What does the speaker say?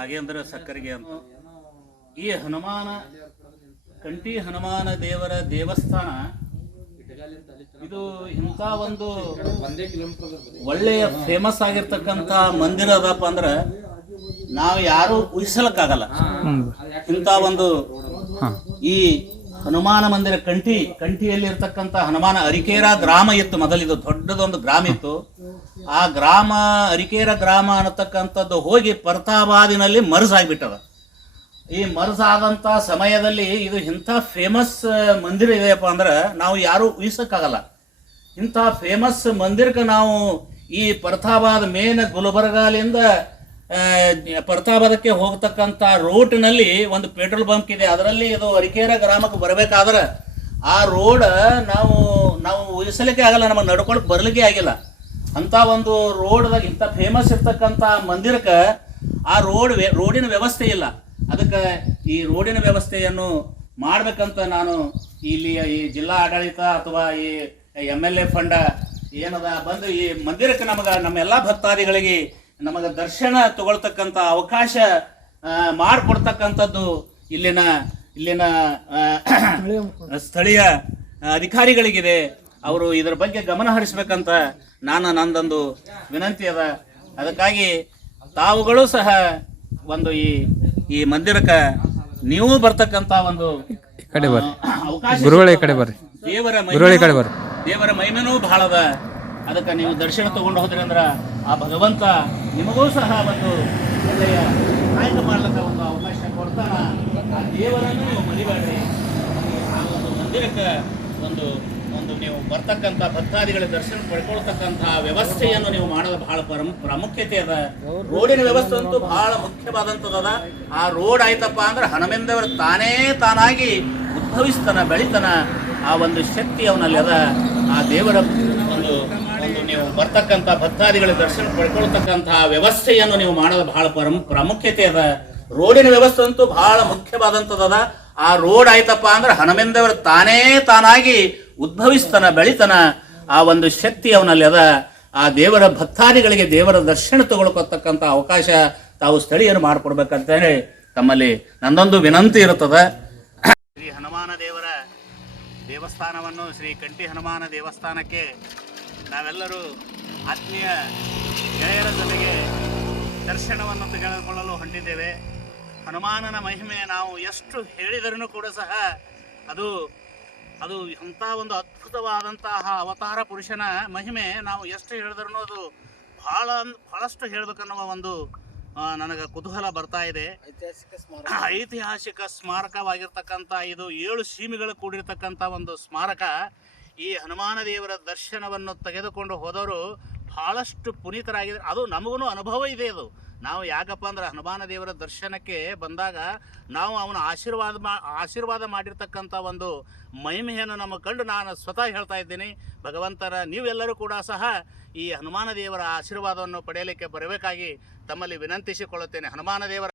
ಮಂದಿರ ಸಕ್ಕರಿಗೆ ಅಂತ. ಈ ಹನುಮಾನ ಕಂಠಿ ಹನುಮಾನ ದೇವರ ದೇವಸ್ಥಾನ ಇದು ಇಂಥ ಒಂದು ಒಳ್ಳೆಯ ಫೇಮಸ್ ಆಗಿರ್ತಕ್ಕಂಥ ಮಂದಿರ ಅದಪ್ಪ ಅಂದ್ರೆ ನಾವು ಯಾರು ಊಹಿಸಲಕ್ಕಾಗಲ್ಲ. ಇಂಥ ಒಂದು ಈ ಹನುಮಾನ ಮಂದಿರ ಕಂಠಿ ಕಂಠಿಯಲ್ಲಿ ಇರ್ತಕ್ಕಂಥ ಹನುಮಾನ ಅರಿಕೇರ ಗ್ರಾಮ ಇತ್ತು ಮೊದಲಿದು ದೊಡ್ಡದೊಂದು ಗ್ರಾಮ ಇತ್ತು. ಆ ಗ್ರಾಮ, ಅರಿಕೇರ ಗ್ರಾಮ ಅನ್ನತಕ್ಕಂಥದ್ದು ಹೋಗಿ ಪರ್ತಾಬಾದಿನಲ್ಲಿ ಮರ್ಜ್ ಆಗಿಬಿಟ್ಟದ ಈ ಮರಸಾದಂಥ ಸಮಯದಲ್ಲಿ ಇದು ಇಂಥ ಫೇಮಸ್ ಮಂದಿರ ಇದೆಯಪ್ಪ ಅಂದ್ರೆ ನಾವು ಯಾರು ಊಹಿಸಕ್ಕಾಗಲ್ಲ. ಇಂಥ ಫೇಮಸ್ ಮಂದಿರಕ್ಕೆ ನಾವು ಈ ಪರ್ತಾಬಾದ್ ಮೇನ್ ಗುಲ್ಬರ್ಗಾಲಿಂದ ಆ, ಪರ್ತಾಬಾದಕ್ಕೆ ಹೋಗ್ತಕ್ಕಂಥ ರೋಡ್ನಲ್ಲಿ ಒಂದು ಪೆಟ್ರೋಲ್ ಬಂಕ್ ಇದೆ. ಅದರಲ್ಲಿ ಇದು ಅರಿಕೇರ ಗ್ರಾಮಕ್ಕೆ ಬರಬೇಕಾದ್ರೆ ಆ ರೋಡ್ ನಾವು ನಾವು ಊಹಿಸಲಿಕ್ಕೆ ಆಗಲ್ಲ ನಮಗೆ ನಡ್ಕೊಳಕ್ಕೆ ಬರಲಿಕ್ಕೆ ಆಗಿಲ್ಲ. ಅಂತ ಒಂದು ರೋಡ್ದಾಗ ಇಂಥ ಫೇಮಸ್ ಇರ್ತಕ್ಕಂಥ ಮಂದಿರಕ್ಕೆ ಆ ರೋಡ್ ರೋಡಿನ ವ್ಯವಸ್ಥೆ ಇಲ್ಲ. ಅದಕ್ಕೆ ಈ ರೋಡಿನ ವ್ಯವಸ್ಥೆಯನ್ನು ಮಾಡಬೇಕಂತ ನಾನು ಇಲ್ಲಿ ಈ ಜಿಲ್ಲಾ ಆಡಳಿತ ಅಥವಾ ಈ ಎಂ ಎಲ್ ಎ ಫಂಡ ಏನದ ಬಂದು ಈ ಮಂದಿರಕ್ಕೆ ನಮಗ ನಮ್ಮೆಲ್ಲ ಭಕ್ತಾದಿಗಳಿಗೆ ನಮಗ ದರ್ಶನ ತಗೊಳ್ತಕ್ಕಂಥ ಅವಕಾಶ ಮಾಡಿಕೊಡ್ತಕ್ಕಂಥದ್ದು ಇಲ್ಲಿನ ಇಲ್ಲಿನ ಸ್ಥಳೀಯ ಅಧಿಕಾರಿಗಳಿಗಿದೆ. ಅವರು ಇದರ ಬಗ್ಗೆ ಗಮನ ಹರಿಸ್ಬೇಕಂತ ನಾನು ನಂದೊಂದು ವಿನಂತಿ ಅದ. ಅದಕ್ಕಾಗಿ ತಾವುಗಳು ಸಹ ಒಂದು ಈ ಈ ಮಂದಿರಕ್ಕೆ ನೀವು ಬರ್ತಕ್ಕಂಥ ಒಂದು ಕಡೆ ಬರ್ರಿ. ಈ ಕಡೆ ಬರ್ರಿ. ದೇವರ ಈ ಕಡೆ ಬರ್ರಿ. ದೇವರ ಮಹಿಮೆನೂ ಬಹಳದ ಅದ ಅದಕ್ಕೆ ನೀವು ದರ್ಶನ ತಗೊಂಡು ಹೋದ್ರಿ ಅಂದ್ರೆ ಆ ಭಗವಂತ ನಿಮಗೂ ಸಹ ಒಂದು ಒಳ್ಳೆಯ ಆಯ್ಕೆ ಮಾಡ್ಲಿಕ್ಕೆ ಒಂದು ಅವಕಾಶ ಕೊಡ್ತಾನ ಆ ದೇವರನ್ನು ನೀವು ಮರಿಬೇಡ್ರಿ. ಆ ಒಂದು ಮಂದಿರಕ್ಕೆ ಒಂದು ಒಂದು ನೀವು ಬರ್ತಕ್ಕಂಥ ಭಕ್ತಾದಿಗಳ ದರ್ಶನ ಪಡ್ಕೊಳ್ತಕ್ಕಂಥ ವ್ಯವಸ್ಥೆಯನ್ನು ನೀವು ಮಾಡೋದು ಬಹಳ ಪರಂ ಪ್ರಾಮುಖ್ಯತೆ ಅದ. ರೋಡಿನ ವ್ಯವಸ್ಥೆ ಅಂತೂ ಬಹಳ ಮುಖ್ಯವಾದಂಥದ್ದು ಆ ರೋಡ್ ಆಯ್ತಪ್ಪ ಅಂದ್ರೆ ಹನುಮಂದೇವರು ತಾನೇ ತಾನಾಗಿ ಉದ್ಭವಿಸ್ತಾನ, ಬೆಳಿತಾನ ಆ ಒಂದು ಶಕ್ತಿ ಅವನಲ್ಲಿ ಅದ. ಆ ದೇವರ ಒಂದು ಒಂದು ನೀವು ಬರ್ತಕ್ಕಂಥ ಭಕ್ತಾದಿಗಳ ದರ್ಶನ ಪಡ್ಕೊಳ್ತಕ್ಕಂತಹ ವ್ಯವಸ್ಥೆಯನ್ನು ನೀವು ಮಾಡೋದು ಬಹಳ ಪರಂ ಪ್ರಾಮುಖ್ಯತೆ ಅದ. ರೋಡಿನ ವ್ಯವಸ್ಥೆ ಅಂತೂ ಬಹಳ ಮುಖ್ಯವಾದಂಥದ್ದದ. ಆ ರೋಡ್ ಆಯ್ತಪ್ಪ ಅಂದ್ರೆ ಹನುಮಂದೇವರು ತಾನೇ ತಾನಾಗಿ ಉದ್ಭವಿಸ್ತಾನ, ಬೆಳಿತಾನ ಆ ಒಂದು ಶಕ್ತಿ ಅವನಲ್ಲಿ ಅದ. ಆ ದೇವರ ಭಕ್ತಾದಿಗಳಿಗೆ ದೇವರ ದರ್ಶನ ತಗೊಳ್ಕೊತಕ್ಕಂಥ ಅವಕಾಶ ತಾವು ಸ್ಥಳೀಯರು ಮಾಡಿಕೊಡ್ಬೇಕಂತ ಹೇಳಿ ತಮ್ಮಲ್ಲಿ ನಂದೊಂದು ವಿನಂತಿ ಇರುತ್ತದ. ಶ್ರೀ ಹನುಮಾನ ದೇವರ ದೇವಸ್ಥಾನವನ್ನು ಶ್ರೀ ಕಂಠಿ ಹನುಮಾನ ದೇವಸ್ಥಾನಕ್ಕೆ ನಾವೆಲ್ಲರೂ ಆತ್ಮೀಯ ಗೆಳೆಯರ ಜೊತೆಗೆ ದರ್ಶನವನ್ನು ತೆಗೆದುಕೊಳ್ಳಲು ಹೊಂಟಿದ್ದೇವೆ ಹನುಮಾನನ ಮಹಿಮೆ ನಾವು ಎಷ್ಟು ಹೇಳಿದರೂ ಕೂಡ ಸಹ ಅದು ಅದು ಅಂಥ ಒಂದು ಅದ್ಭುತವಾದಂತಹ ಅವತಾರ ಪುರುಷನ ಮಹಿಮೆ ನಾವು ಎಷ್ಟು ಹೇಳಿದ್ರೂ ಅದು ಬಹಳ ಬಹಳಷ್ಟು ಹೇಳಬೇಕನ್ನುವ ಒಂದು ನನಗೆ ಕುತೂಹಲ ಬರ್ತಾ ಇದೆ. ಐತಿಹಾಸಿಕ ಸ್ಮಾರಕವಾಗಿರ್ತಕ್ಕಂಥ ಇದು ಏಳು ಸೀಮೆಗಳು ಕೂಡಿರ್ತಕ್ಕಂಥ ಒಂದು ಸ್ಮಾರಕ. ಈ ಹನುಮಾನ ದೇವರ ದರ್ಶನವನ್ನು ತೆಗೆದುಕೊಂಡು ಹೋದವರು ಬಹಳಷ್ಟು ಪುನೀತರಾಗಿದ್ದಾರೆ. ಅದು ನಮಗೂ ಅನುಭವ ಇದೆ ಅದು. ನಾವು ಯಾಕಪ್ಪ ಅಂದ್ರೆ ಹನುಮಾನ ದೇವರ ದರ್ಶನಕ್ಕೆ ಬಂದಾಗ ನಾವು ಅವನ ಆಶೀರ್ವಾದ ಮಾ, ಆಶೀರ್ವಾದ ಮಾಡಿರ್ತಕ್ಕಂಥ ಒಂದು ಮಹಿಮೆಯನ್ನು ನಮ್ಮ ಕಂಡು ನಾನು ಸ್ವತಃ ಹೇಳ್ತಾ ಇದ್ದೀನಿ. ಭಗವಂತರ, ನೀವೆಲ್ಲರೂ ಕೂಡ ಸಹ ಈ ಹನುಮಾನ ದೇವರ ಆಶೀರ್ವಾದವನ್ನು ಪಡೆಯಲಿಕ್ಕೆ ಬರಬೇಕಾಗಿ ತಮ್ಮಲ್ಲಿ ವಿನಂತಿಸಿಕೊಳ್ಳುತ್ತೇನೆ. ಹನುಮಾನ ದೇವರ